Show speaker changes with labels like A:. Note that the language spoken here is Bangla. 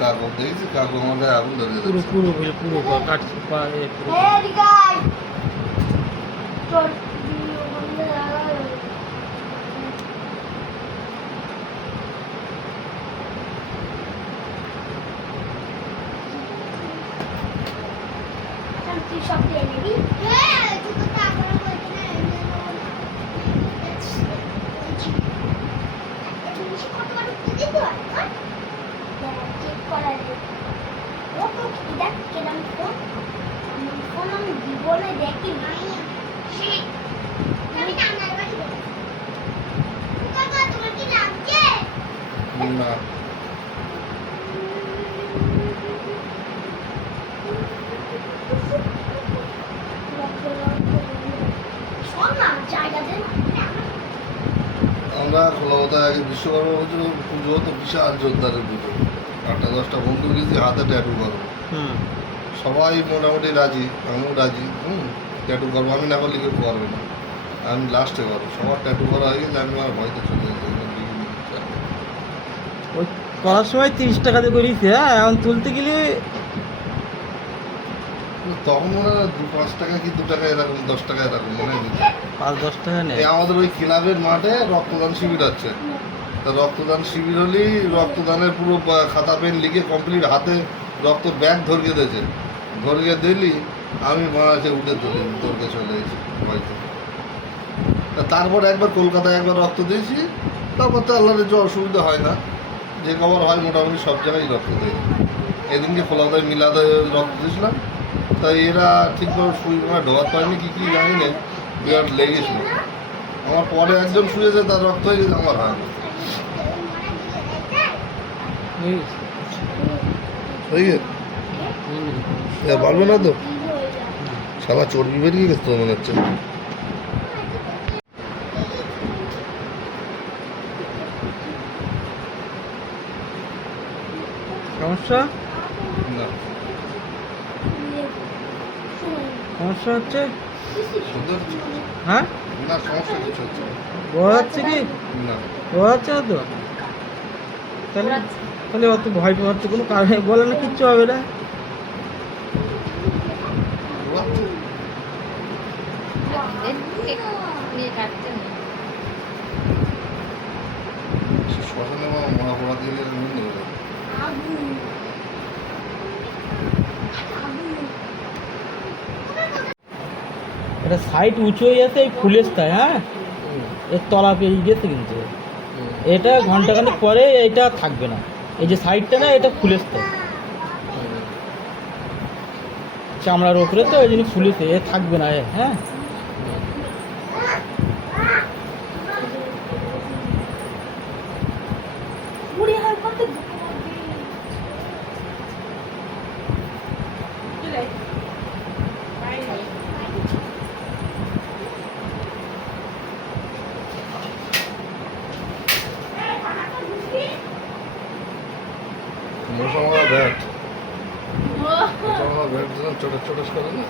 A: কাগজ দেখেছি কাগজ আমাদের আগুন ধরে
B: পুরো
A: যাচ্ছে
B: পুরো পুরো পুরো পা- কাঠ পা এ পুরো
C: তুই সব দিয়ে নিবি হ্যাঁ তুই তো তারপরে বলতে না তুমি কত কত দিতে হয় চেক করা যায় ও তো? দেখ কেমন ফোন ফোন আমি দিব না। দেখি নাই আমি আমার
A: না আগে বিশ্বকর্মা পুজো তো বিশাল জোরদারের পুজো। আটটা দশটা বন্ধু গেছি হাতে ট্যাটু করব।
B: হুম।
A: সবাই মোটামুটি রাজি আমিও রাজি হুম ট্যাটু করব। আমি না করলে কেউ করবে না। আমি লাস্টে করব। সবার ট্যাটু করা হয়ে গেলে আমি আমার ভয়তে চলে
B: ওই করার সময় তিরিশ টাকা দিয়ে করিস হ্যাঁ এখন তুলতে গেলে
A: তখন হয় দু পাঁচ টাকা কি দু টাকা এরকম দশ টাকা এরকম মনে হয়।
B: পাঁচ দশ টাকা নেই।
A: আমাদের ওই ক্লাবের মাঠে রক্তদান শিবির আছে। তা রক্তদান শিবির হলেই রক্তদানের পুরো খাতা, পেন লিখে কমপ্লিট হাতে রক্ত ব্যাগ ধরিয়ে দিয়েছে। ধরিয়ে দিলি, আমি মারাতে উঠে চলে তোরকে চলে এসেছি হয়তো তারপর একবার কলকাতায় একবার রক্ত দিয়েছি, তারপর তো আল্লাহর যে অসুবিধা হয় না। যে খবর হয়, মোটামুটি সব জায়গায় রক্ত দেয়। এদিনকে কলকাতায় মিলাদে রক্ত দিয়েছিলাম, তাই এরা ঠিকভাবে শুয়ে মানে ঢোকার পায়নি, কী কী জানি না বিরাট লেগেছিল। আমার পরে একজন শুয়েছে, তার রক্ত হয়ে গেছে আমার হয় পারবে না তো? সারা চর্বি বেরিয়ে গেছে তো মনে হচ্ছে।
B: সমস্যা?
A: না।
B: সমস্যা হচ্ছে? হ্যাঁ?
A: না সমস্যা কিছু হচ্ছে না।
B: বোঝা যাচ্ছে কি?
A: না।
B: বোঝা যাচ্ছে না তো? তাহলে তাহলে অত ভয় পাওয়ার তো কোনো কারণে বলে না কিচ্ছু হবে না। এটা সাইড উঁচু হয়ে যাচ্ছে এই ফুলের তাই হ্যাঁ? এর তলা পেরিয়ে গেছে কিন্তু। এটা ঘন্টাখানেক পরে এটা থাকবে না। এই যে সাইডটা না এটা ফুলেছে চামড়ার ওপরে তো ওই জন্য ফুলেছে এ থাকবে না এ, হ্যাঁ?
C: বুড়ি হয় কত
A: মশা মারা ব্যাট মশা মারা ব্যাট দিলাম ছোটো ছোট করে না